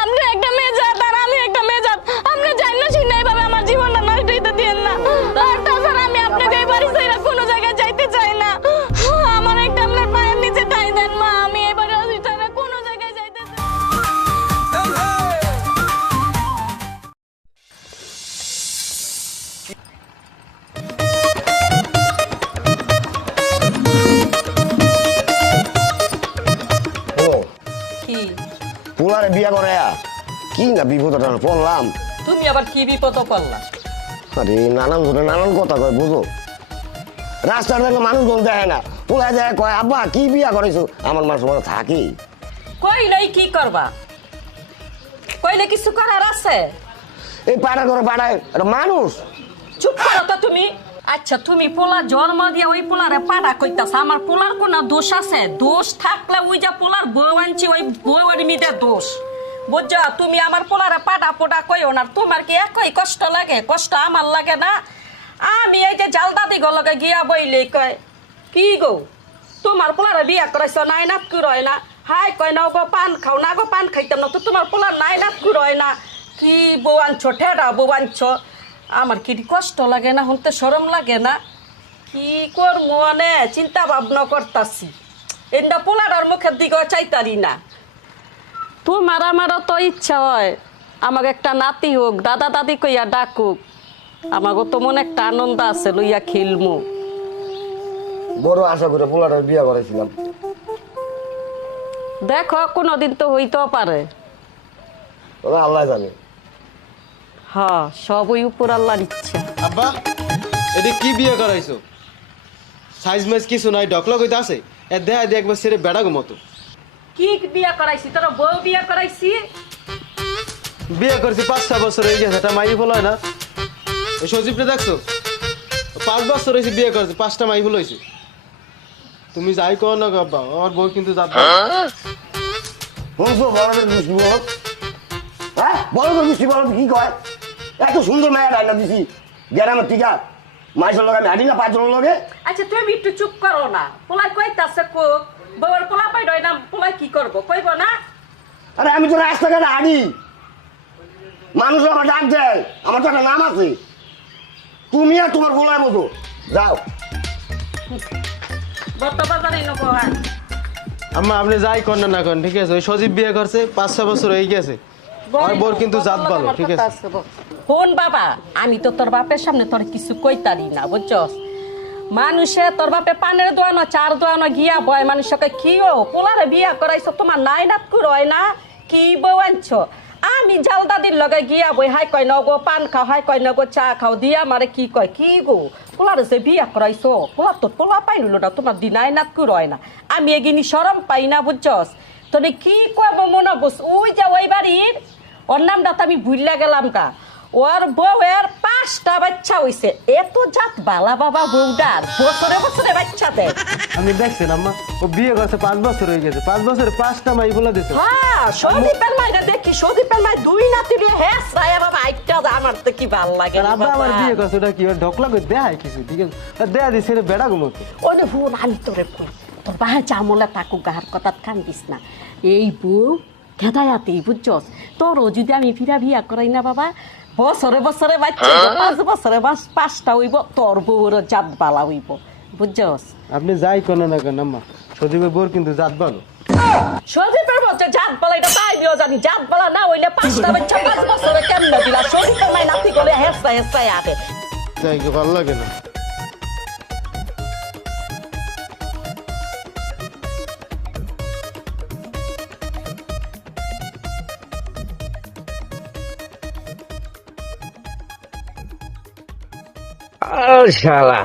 আপনি একটা মেয়ে জাত আর আমি একটা মেয়ে জাত, আপনি জানেন শুনে এইভাবে আমার জীবনটা নষ্ট হইতে দিয়েন না। আর তাছাড়া আমি আপনাকে এই বাড়ি ছেড়ে কোনো জায়গায় যাইতে চাই না। আমার একটা আপনার পায়ের নিচে ঠাই দেন মা, আমি এই বাড়ি ছেড়ে কোনো জায়গায় যাইতে চাই না। কি পোলারে বিয়া করে কি না বিপদটা পড়লাম। তুমি আবার কি বিপদ পড়লা? আরে নানান ধরে নানান কথা কয় বুঝো, রাস্তার থেকে মানুষজন দেখে না, পোলায় যায় কয় আব্বা কি বিয়া করেছো, আমার মানুষ মনে থাকি কইলেই কি করবা? কইলে কিছু করার আছে? এই পাড়া করে পাড়ায় একটা মানুষ। চুপ করো তো তুমি। আচ্ছা তুমি পোলা জন্ম দিয়ে ওই পোলারে পাড়া কইতাছ, আমার পোলার কোন দোষ আছে? দোষ থাকলে ওই যে পোলার বউ আনছি ওই বউয়ের মিদে দোষ, বুঝছো? তুমি আমার পোলারে পাড়া পোড়া কইও না। তোমার কি একই কষ্ট লাগে? কষ্ট আমার লাগে না? আমি এই যে জাল দাদি গলকে গিয়া বইলে কয় কি গো তোমার পোলারে বিয়া করাইছ, নাই নাত কুরয় না, হাই কয় না গো পান খাও না, গো পান খাইতাম না তো তোমার পোলার নাই নাত কুরয় না, কি বউ আনছো, ঠেডা বউ আনছো। আমার কি কষ্ট লাগে না? শুনতে শরম লাগে না? কি করবো মানে চিন্তা ভাবনা করতাছি, এটা পোলার মুখের দিকে চাইতারি না। তোমার আমারও তো ইচ্ছা হয় আমাকে একটা নাতি হোক, দাদা দাদি কইয়া ডাকুক, আমাকে তো মনে একটা আনন্দ আছে, লইয়া খেলমু। বড় আশা করে পোলারে বিয়া করেছিলাম। দেখো কোনোদিন তো হইতেও পারে। তবে আল্লাহ জানে। হ্যাঁ সবই উপর আল্লাহর ইচ্ছা। আব্বা এদি কি বিয়ে করাইছো? সাইজ মাইজ কিছু নাই, ডকলা কইতে আছে এ দেয়া দিয়ে একবার সেরে বেড়া গো মতো। কি বিয়া করাইছি? তোর বউ বিয়া করাইছি? বিয়ে করছি 5-6 বছর হয়ে গেছে, এটা মাই ফল হয় না? এই সজীবটা দেখছো 5 বছর হয়েছে বিয়ে করছে, 5টা মাই ফল হয়েছে। তুমি যাই কর না গো আব্বা, আমার বউ কিন্তু যাবে। বলছো বড়দের দৃষ্টি বল, হ্যাঁ বড়দের দৃষ্টি বল কি কয়? এত সুন্দর মেয়ের রান্না দিছি গ্রামের টিকা মাইসের লোক আমি হাঁটি না 5 জনের লোকে। আচ্ছা তুমি একটু চুপ করো না। পোলাই কইতাছে কোক বউর পোলা পাই রয় না, পোলাই কি করবো কইব না? আরে আমি তো রাস্তাঘাটে হাঁটি, মানুষ আমার ডাক দেয়, আমার তো একটা নাম আছে। তুমি আর তোমার বলায় বোঝো, যাও। বর্তমানে নকো হয়। আম্মা আপনি যাই কর না না করেন, ঠিক আছে? ওই সজীব বিয়ে করছে 5-6 বছর হয়ে গেছে, আর বোর কিন্তু জাত ভালো, ঠিক আছে? ফোন বাবা, আমি তো তোর বাপের সামনে তোর কিছু কইতারি না, বুঝছস? মানুষে তোর বাপে পানের দোয়ানো চার দোয়ানো গিয়া বয়, মানুষকে কি ও পোলারে বিয়া করাইছো, তোমার নাই নাত কুরয় না, কি বউ আনছো? আমি জাল দাদির লগে গিয়া বই, হাই কয় নগো পান খাও, হাই কয় নগো চা খাও, দিয়া মারে কি কয় কি গো পোলারে যে বিয়া করাইছো, পোলা তো পোলা পাইল না, তোমার দিনাই নাত কুরয় না। আমি এগিনি শরম পাই না, বুঝছস? তোরে কি কইব মনে বস, ওই যে ওই বাড়ির ওর নামটা তো আমি ভুললা গেলাম কা, ওর বউয়ের 5টা বাচ্চা হইছে। এত জাত বালা বাবা বউটার, বছরে বছরে বাচ্চা দেয়। আমি দেখছেন আম্মা ও বিয়ে করছে 5 বছর হয়ে গেছে, 5 বছরে 5টা মাই বলে দিছে। হ্যাঁ সদীপের মাইরে দেখি, সদীপের মাই 2 নাতি বিয়ে হ্যাঁ রায়া বাবা আইটা, আমার তো কি ভাল লাগে আর আব্বা আমার বিয়ে করছে ওটা কি ঢকলা কই দেয় কিছু, ঠিক আছে? দেয়া দিছে সেরে বেড়া গো মতো। ওরে ফোন আমি তোরে কই, তোর বাহে চামলা তাকু গাহার কথা কান দিস না। এই বউ খেদায়াতেই, বুঝছস? তোরও যদি আমি ফিরা বিয়া করাই না বাবা, বছরে বছরে বাচ্চা 5 বছরে 5টা হইব, তোর বউর জাত বালা হইব, বুঝছস? আপনি যাই করেন না কেন আম্মা, সজীবের বোর কিন্তু জাত ভালো। সজীবের মধ্যে জাত বালা, এটা তাই দিও জানি, জাত বালা না হইলে 5টা বাচ্চা 5 বছরে কেমনে দিলা? সজীবের মাই নাতি গলে হেসা হেসা আটে। যাই গো ভালো লাগে না। শালা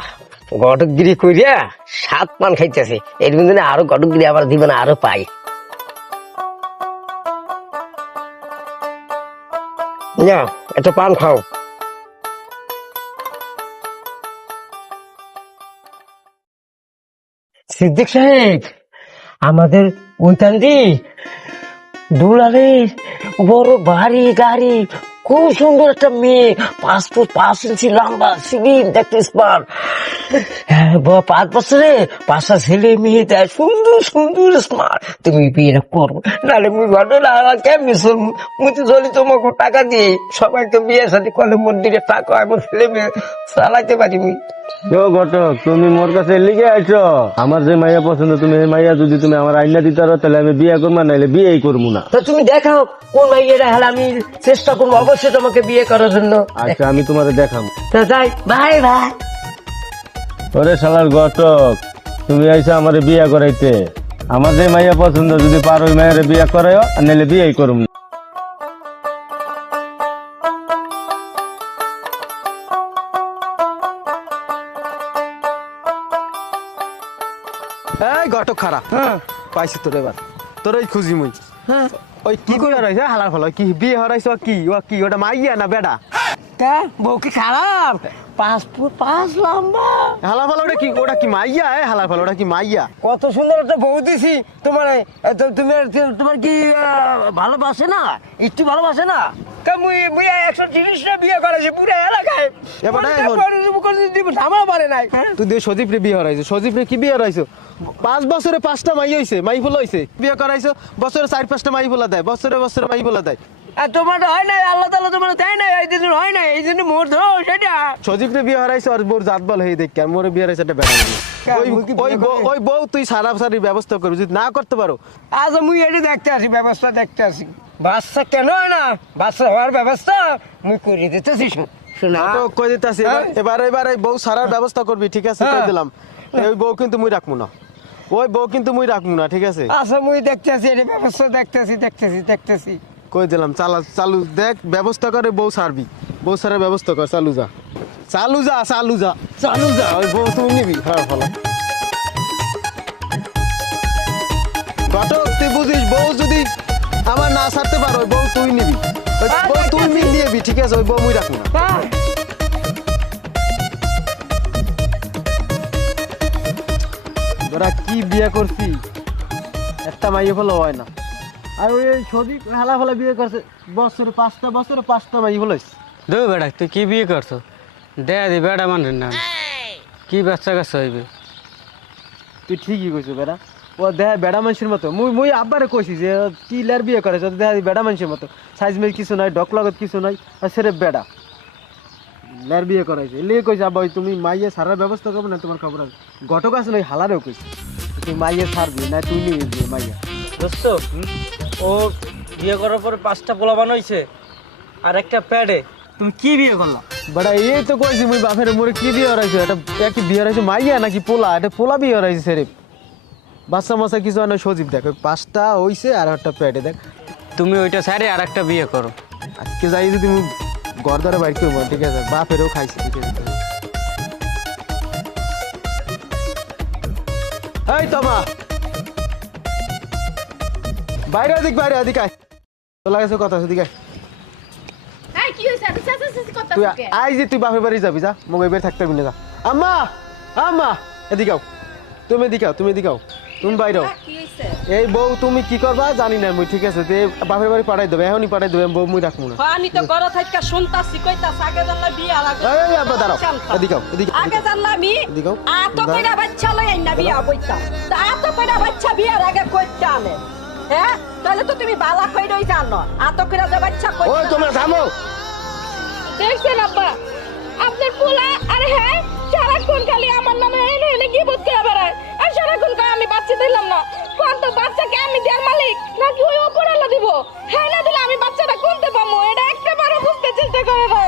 ঘটকগিরি কইরা 7 পান খাইতেছে, এর মধ্যে আরো ঘটকগিরি আবার দিবে না, আরো পাই। না একটা পান খাও। সিদ্দিক সাহেব, আমাদের ওইখান দিয়ে দুলারের বড় ভারী গাড়ি খুব সুন্দর একটা মেয়ে, 5 ফুট 5 ইঞ্চি লম্বা, সিলিম দেখতে স্মার্ট। 5 বছরে 5টা ছেলে মেয়ে দেয়, সুন্দর সুন্দর স্মার্ট। তুমি বিয়েটা করো, নাহলে মুই ভালো না কেমনি চলবো? মুই তো চলি তোমাকে টাকা দিয়ে, সবাই তো বিয়ের সাথে কলে মন্দিরে টাকা আমার ছেলে মেয়ে চালাইতে পারি মুই। ঘটক, তুমি মোর কাছে লিখে আইছো আমার যে মাইয়া পছন্দ, তুমি এই মাইয়া যদি তুমি আমার আইনা দিতে পারো তাহলে আমি বিয়ে করবো, নাহলে বিয়েই করবো না। তো তুমি দেখাও কোন ভাইয়েরা, হলে আমি চেষ্টা করবো অবশ্যই তোমাকে বিয়ে করার জন্য। আচ্ছা, আমি তোমারে দেখাবো। তা যাই, ভাই ভাই। ওরে শালার ঘটক, তুমি আইসা আমারে বিয়ে করাইতে, আমার যে মাইয়া পছন্দ যদি পারো ওই মায়ের বিয়ে করাইও, আর নাহলে বিয়েই করবো না। এই ঘটক খারা, পাইছি তোর এবার, তোর ওই খুঁজি মুই। ওই কি করে হরাইছে হালার ফল, কি বিয়ে হরাইছে? কি ওটা মাইয়া না বেডা? বউ কি খারাপ? 5 ফুট 5 লম্বা, হালার ফল ওটা কি মাইয়া? হালার ফল ওটা কি মাইয়া? কত সুন্দর একটা বউ দিছি তোমার। তোমার কি ভালোবাসে না? একটু ভালোবাসে না? মুই 130টা বিয়ে করেছি পুরো এলাকায়। আমার পারে নাই। তুই দিয়ে সজীব রে বিয়ে হরাইছো? সজীব রে কি বিয়ে হরাইছো? 5 বছরে 5টা মাই হইছে, মাই ফুল হইছে, বিয়ে করাইছো। বছরে 4-5টা মাই ফুলা দেয়, বছরে বছরে মাই ফুলা দেয়। আর তোমার হয় নাই, আল্লাহ তাআলা তোমার দেয় নাই, এই দিন হয় নাই, এই জন্য মোর ধরো সেটা। সজীব রে বিয়ে হরাইছো আর মোর জাত বল হই দেখ, আর মোরে বিয়ে হরাইছে একটা বেটা মানুষ। ওই বউ তুই সারাসারি ব্যবস্থা করবি, যদি না করতে পারো। আজ মুই এটা দেখতে আসি, ব্যবস্থা দেখতে আসি। বাচ্চা কেন হয় না? বাচ্চা হওয়ার ব্যবস্থা মুই করে দিতেছি। শোনা তো কই দিতাছি, এবার এই বউ সারার ব্যবস্থা করবি, ঠিক আছে? কই দিলাম, ওই বউ কিন্তু মুই রাখবো না, ওই বউ কিন্তু মুই রাখবো না, ঠিক আছে? আচ্ছা মুই দেখতে আসি, এটা ব্যবস্থা দেখতেছি। কই দিলাম, চালু দেখ, ব্যবস্থা করে বউ সারবি, বউ সারার ব্যবস্থা কর, চালু যা ওই বউ তুই নিবি। হ্যাঁ ভালো ঘটক, তুই বুঝিস, বউ যদি আমার না ছাড়তে পারো ওই বউ তুই নিবি, ওই বউ তুই নিবি, ঠিক আছে? ওই বউ মুই রাখবো না। তোরা কি বিয়ে করছি, একটা মাইয়ে ফেলো হয় না। আর ওই সজীব হেলা ফেলা বিয়ে করছে, বছরে 5টা মাইয়ে ফেলাইছে। দে বেড়া, তুই কি বিয়ে করছো? দে দি বেড়া মানে না, কি বাচ্চা কাচ্চা হইবে? তুই ঠিকই কইছো বেড়া, ও দেখ বেড়া মানুষের মতো। মুই আব্বারে কইছি যে কি লের বিয়ে করে, দেখ বেড়া মানুষের মতো, সাইজ মেজ কিছু নাই, ডক লগত কিছু নাই, আর সেরে বেড়া লের বিয়ে করাইছে। লিয়ে কইছে আব্বা তুমি মাইয়ে সারার ব্যবস্থা করবো না, তোমার খবর আছে। ঘটক আছে না, ওই হালারেও কইছে তুই মাইয়ে ছাড়বি না, তুই নিয়ে যাবি মাইয়া। দোস্ত, ও বিয়ে করার পরে 5টা পোলা বানাইছে আর একটা প্যাডে, তুমি কি বিয়ে করলা? বেড়া এই তো কইছি মুই বাপের মোরে কি বিয়ে হরাইছে, এটা কি বিয়ে হরাইছে মাইয়া নাকি পোলা? এটা পোলা বিয়ে হরাইছে সেরে, বাচ্চা মাসা কিছু হয় না। সজীব দেখ, ওই 5টা হইছে আর একটা প্যাডে দেখ। তুমি ওইটা ছাড়ে আর একটা বিয়ে করো। আজকে যাই যদি মুই ঘর দ্বারা বাইর করবো, ঠিক আছে? বাপেরও খাইছে, ঠিক আছে? এই তোমা বাইরে ওদিক আয়, তোলা গেছে কথা আছে, দিকে এই কি হইছে? এত চেঁচামেচি করতাছ তুই কে? আই যে তুই বাপের বাড়ি যাবি, যা মগে বের থাকতে পারবি না, যা। আম্মা এদিকাও, তুমি দিকাও, তুমি বাইরে কি হইছে? এই বউ তুমি কি করবা জানি না মুই, ঠিক আছে? তে বাপের বাড়ি পাঠাই দেবে, এখনই পাঠাই দেবে, বউ মুই রাখবো না। আমি তো ঘর থাইকা শুনতাছি কইতাছ আগে জানলা বিয়া লাগে। এই আব্বা দাঁড়াও, এদিকাও আগে জানলা আমি এদিকাও। আতো কইরা বাচ্চা লই আইনা বিয়া কইতা। তা আতো কইরা বাচ্চা বিয়ার আগে কইতা আনে। হ্যাঁ, তাহলে তো তুমি বালা কইরই জানো। আতো কইরা যে বাচ্চা ওই কইতা। তোমরা থামো। দেখছেন আব্বা, আপনার পোলা আর হ্যাঁ সারাক্ষণ খালি আমার নামে এনে কি বুঝতে বেড়ায়, আর সারাক্ষণ কয় আমি বাচ্চা দিলাম না। কোন তো বাচ্চাকে আমি দেওয়ার মালিক নাকি ওই ওপরালা দিব? হ্যাঁ না দিলে আমি বাচ্চাটা কোনতে পাবো? এটা একটাবারও বুঝতে চেষ্টা করে না।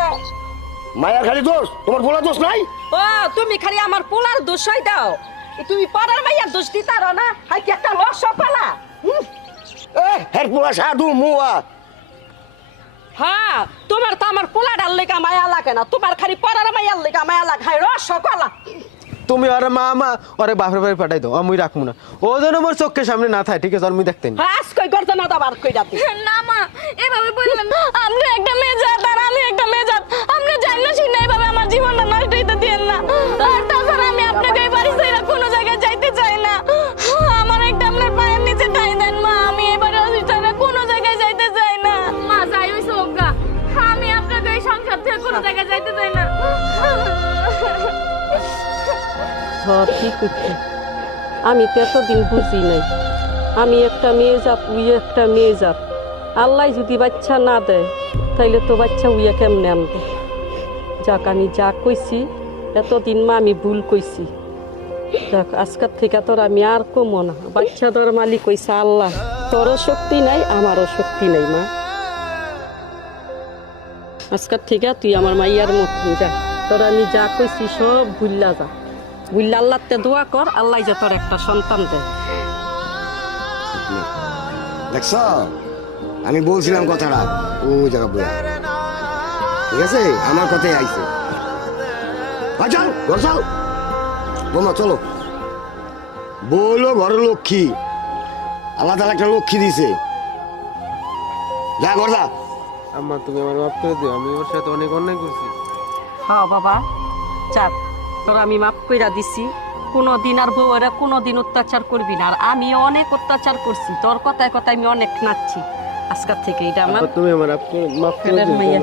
মায়ের খালি দোষ, তোমার পোলা দোষ নাই? ও তুমি খালি আমার পোলার দোষই দাও, তুমি পাড়ার মাইয়ার দোষ দিতারো না। হাই কি একটা লস পালা। হের পোলা সাধু মুয়া। হ্যাঁ, তোমার তো আমার পোলাটার লেগা মায়া লাগে না, তোমার খালি পাড়ার মাইয়ার লেগা মায়া লাগে। হাই রস কলা। তুমি আরে মা ওরে বাপের বাড়ি পাঠাই দাও, আমি রাখবো না। ও যেন আমার চোখের সামনে না থাকে, ঠিক আছে? আমি দেখতেন আজ কই করতে না দাবার কই যাতে। না মা, এভাবে বললেন না। আপনি একটা মেজাত আর আমি একটা মেজাত, আপনি জানেন না শুনে এইভাবে আমার জীবনটা নষ্ট হইতে দিয়েন না। আর তাছাড়া আমি আপনাকে এই বাড়ি ছেড়ে কোনো জায়গায় যাইতে চাই না। আমার একটা আপনার পায়ের নিচে ঠাই দেন মা, আমি এবারে কোনো জায়গায় যাইতে চাই না। মা যাই হইছে ওগা, আমি ঠিক করতে আমি তো এতদিন বুঝি নাই আমি একটা মেয়ে জাত উই একটা মেয়ে জাত আল্লাহ যদি বাচ্চা না দেয় তাইলে তো বাচ্চা উইয়া কেমনে আনবো যাক আমি যা কইছি এতদিন মা আমি ভুল কইছি যাক আজকের থেকে তোর আমি আর কমো না বাচ্চা তোর মালিক কইছে আল্লাহ তোরও শক্তি নাই আমারও শক্তি নাই মা আজকের থেকে তুই আমার মাইয়ার মতন যা তোর আমি যা কইছি সব ভুল্লা যা ভুল্লা আল্লাহতে দোয়া কর আল্লাহ যে তোর একটা সন্তান দেয় দেখছ আমি বলছিলাম কথাটা ও জায়গা বলে ঠিক আছে আমার কথাই আইছে চল ঘর চল বোমা চলো বলো ঘরের লক্ষ্মী আল্লাহ তালা একটা লক্ষ্মী দিছে যা ঘর যা আম্মা তুমি আমার মাফ করে দিও আমি ওর সাথে অনেক অন্যায় করছি হ্যাঁ বাবা চাপ তোর আমি মাফ কইরা দিছি কোনোদিন আর বউরা কোনোদিন অত্যাচার করবি না আর আমি অনেক অত্যাচার করছি তোর কথায় কথায় আমি অনেক নাচছি আজকের থেকে এটা আমার আব্বা, তুমি আমার মাফ করে ছেলের দিও মাইয়া